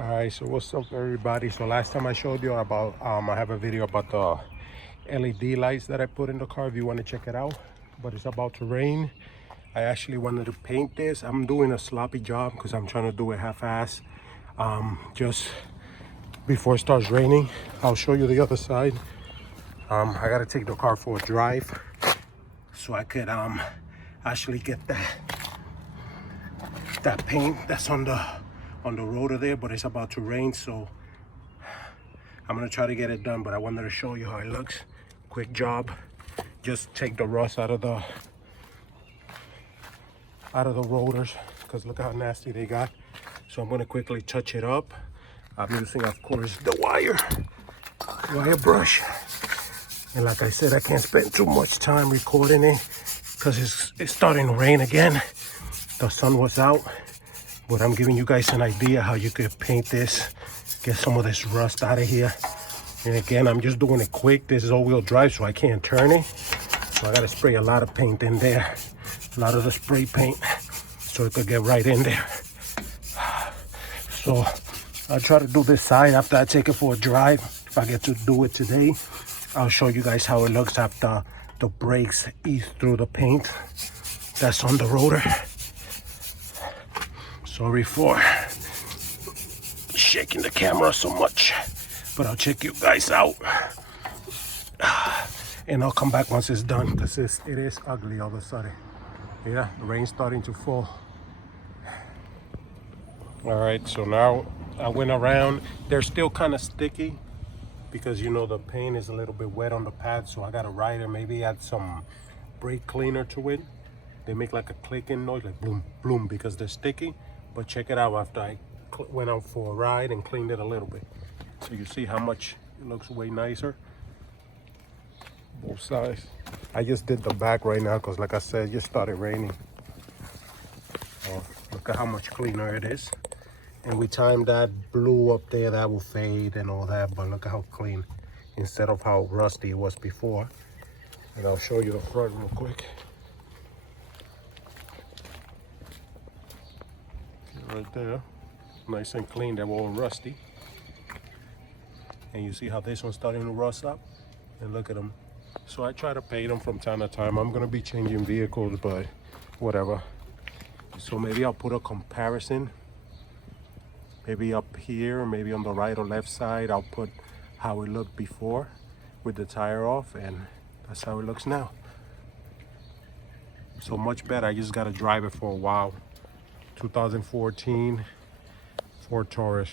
Alright, so what's up everybody? So last time I showed you about I have a video about the LED lights that I put in the car if you want to check it out. But it's about to rain. I actually wanted to paint this. I'm doing a sloppy job because I'm trying to do it half-ass. Just before it starts raining. I'll show you the other side. I gotta take the car for a drive so I could actually get that paint that's on the rotor there, but it's about to rain, so I'm gonna try to get it done. But I wanted to show you how it looks. Quick job. Just take the rust out of the rotors, because look how nasty they got. So I'm gonna quickly touch it up. I'm using, of course, the wire brush. And like I said, I can't spend too much time recording it because it's starting to rain again. The sun was out, but I'm giving you guys an idea how you could paint this, get some of this rust out of here. And again, I'm just doing it quick. This is all-wheel drive, so I can't turn it. So I gotta spray a lot of paint in there, a lot of the spray paint, so it could get right in there. So I'll try to do this side after I take it for a drive. If I get to do it today, I'll show you guys how it looks after the brakes ease through the paint that's on the rotor. Sorry for shaking the camera so much, but I'll check you guys out. And I'll come back once it's done, because it is ugly all of a sudden. Yeah, the rain's starting to fall. All right, so now I went around. They're still kind of sticky because, you know, the paint is a little bit wet on the pad, so I got to ride it, maybe add some brake cleaner to it. They make like a clicking noise, like boom, boom, because they're sticky. But check it out after I went out for a ride and cleaned it a little bit. So you see how much it looks way nicer. Both sides. I just did the back right now because, like I said, it just started raining. Oh, look at how much cleaner it is. And we timed that blue up there, that will fade and all that, but look at how clean instead of how rusty it was before. And I'll show you the front real quick. Right there, nice and clean. They were all rusty. And you see how this one's starting to rust up? And look at them. So I try to paint them from time to time. I'm gonna be changing vehicles, but whatever. So maybe I'll put a comparison. Maybe up here, maybe on the right or left side, I'll put how it looked before with the tire off, and that's how it looks now. So much better. I just gotta drive it for a while. 2014 Ford Taurus.